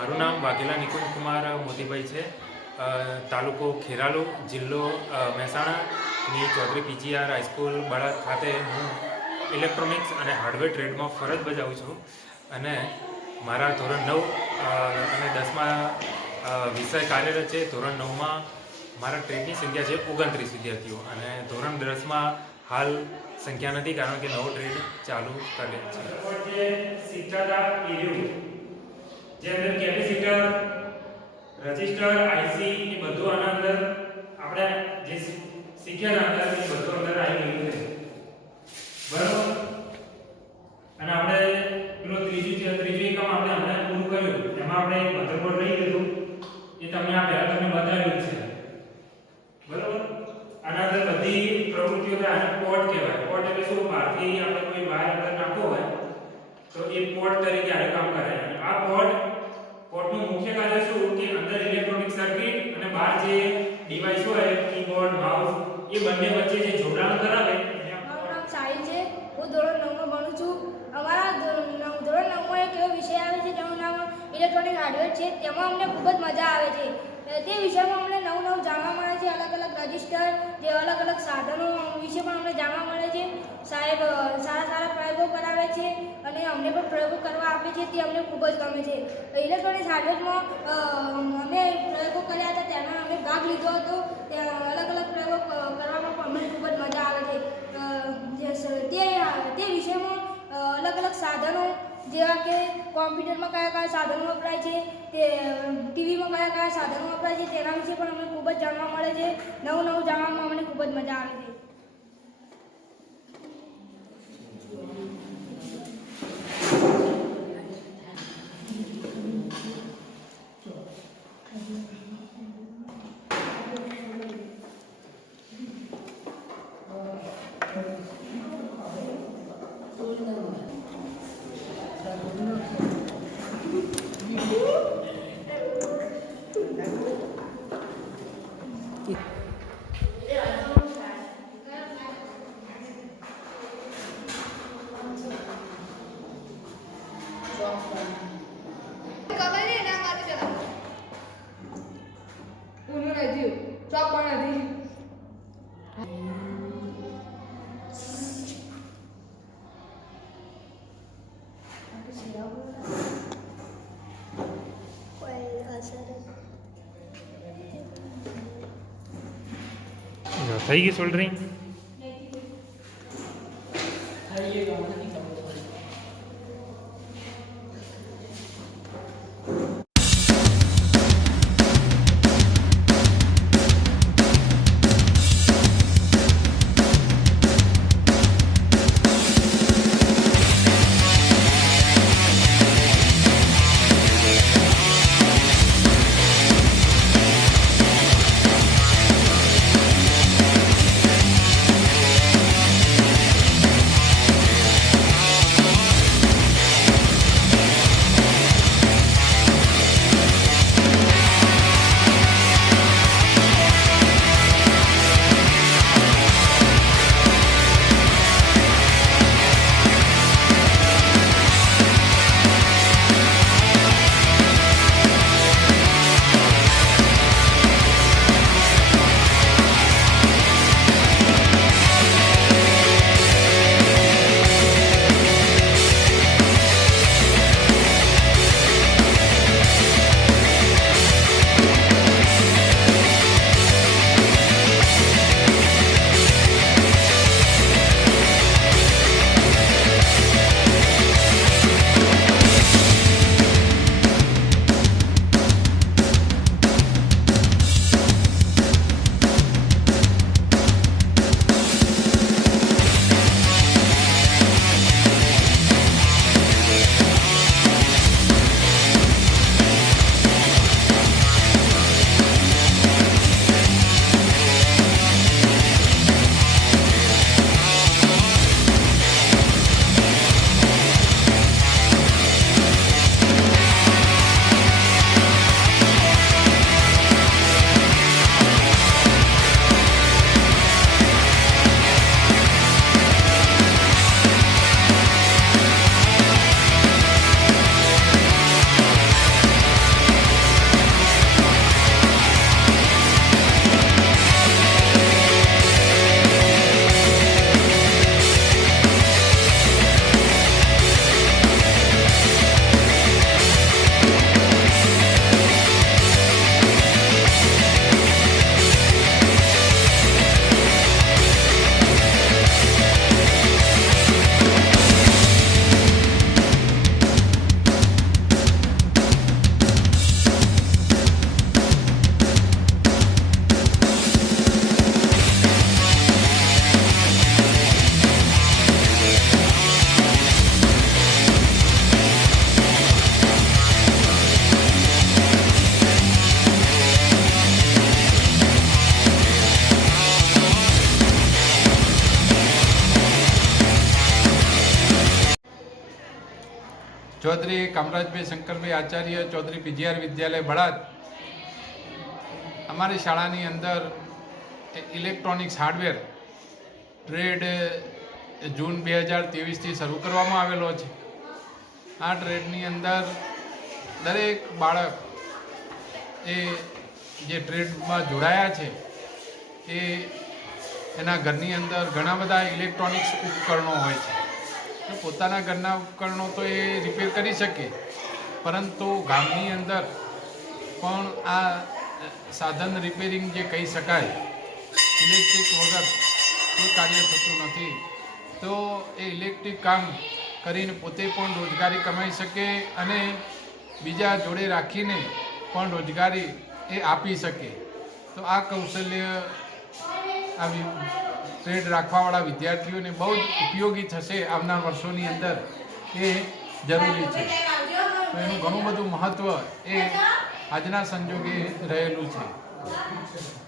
મારું નામ વાઘેલા નિકુંજ કુમાર મોતીભાઈ છે. તાલુકો ખેરાલુ, જિલ્લો મહેસાણાની ચૌધરી પીજીઆર હાઈસ્કૂલ બળદ ખાતે હું ઇલેક્ટ્રોનિક્સ અને હાર્ડવેર ટ્રેડમાં ફરજ બજાવું છું. અને મારા ધોરણ 9 અને 10માં વિષય કાર્યરત છે. ધોરણ 9માં મારા ટ્રેડની સંખ્યા છે 29 વિદ્યાર્થીઓ અને ધોરણ 10માં હાલ સંખ્યા નથી, કારણ કે નવો ટ્રેડ ચાલુ કરે છે. જે અંદર કેપેસિટર, રજિસ્ટર, આઈસી એ બધું આના અંદર આપણે જે શીખ્યા અંદર એ બધું અંદર આવી ગયું છે, બરાબર. અને આપણે પેલો ત્રીજું એકમ આપણે હમણાં પૂરું કર્યું, એમાં આપણે એક મધરબોર્ડ લઈ લીધું, એ તમને આ પહેલા તમને બતાવ્યું છે, બરાબર. આના અંદર બધી પ્રવૃત્તિઓ થાય. આને પોર્ટ કહેવાય. પોર્ટ એટલે શું? બહારથી આપણે કોઈ વાયર અંદર નાખવો હોય તો એ પોર્ટ તરીકે આ કામ કરે. આ પોર્ટનું મુખ્ય કાર્ય શું કે અંદર ઇલેક્ટ્રોનિક સર્કિટ અને બહાર જે ડિવાઇસ હોય, કીબોર્ડ, માઉસ, એ બંને વચ્ચે જે જોડાણ કરાવે. મારું નામ સાહિલ છે. હું ધોરણ 9માં ભણું છું. અમારા ધોરણ 9માં એક એવો વિષય આવે છે જેનું નામ ઇલેક્ટ્રોનિક હાર્ડવેર છે. તેમાં અમને ખૂબ જ મજા આવે છે. તે વિષયમાં અમને નવું જાણવા મળે છે. અલગ અલગ રજિસ્ટર, જે અલગ અલગ સાધનો વિશે પણ અમને જાણવા મળે છે. સાહેબ સારા પ્રયોગો કરાવે છે અને અમને પણ પ્રયોગો કરવા આપે છે. તે અમને ખૂબ જ ગમે છે. ઇલેક્ટ્રોનિક હાર્ડવેરમાં અમે પ્રયોગો કર્યા હતા, તેમાં અમે ભાગ લીધો હતો. અલગ અલગ પ્રયોગો કરવામાં પણ અમને ખૂબ જ મજા આવે છે. તે વિષયમાં અલગ અલગ સાધનો, જેવા કે કોમ્પ્યુટરમાં કયા સાધનો વપરાય છે, તે ટીવીમાં કયા સાધનો વપરાય છે, તેના વિશે પણ અમને ખૂબ જ જાણવા મળે છે. નવું જાણવામાં અમને ખૂબ જ મજા આવે છે. થઈ ગઈ સોલ્ડરિંગ. ચૌધરી કામરાજભાઈ શંકરભાઈ આચાર્ય ચૌધરી પીજીઆર વિદ્યાલય બળાદ અમારી શાળાની અંદર ઇલેક્ટ્રોનિક્સ હાર્ડવેર ટ્રેડ જૂન 2023થી શરૂ કરવામાં આવેલો છે. આ ટ્રેડની અંદર દરેક બાળક એ જે ટ્રેડમાં જોડાયા છે એ એના ઘરની અંદર ઘણા બધા ઇલેક્ટ્રોનિક્સ ઉપકરણો હોય છે. તો પોતાના ઘરના ઉપકરણો તો એ રિપેર કરી શકે, પરંતુ ગામની અંદર પણ આ સાધન રિપેરિંગ જે કહી શકાય, ઇલેક્ટ્રિક વગર કોઈ કાર્ય થતું નથી. તો એ ઇલેક્ટ્રિક કામ કરીને પોતે પણ રોજગારી કમાઈ શકે અને બીજા જોડે રાખીને પણ રોજગારી એ આપી શકે. તો આ કૌશલ્ય આ ટ્રેડ રાખવાવાળા વિદ્યાર્થીઓને બહુ જ ઉપયોગી થશે આવનાર વર્ષોની અંદર, એ જરૂરી છે. તો એનું ઘણું બધું મહત્ત્વ એ આજના સંજોગે રહેલું છે.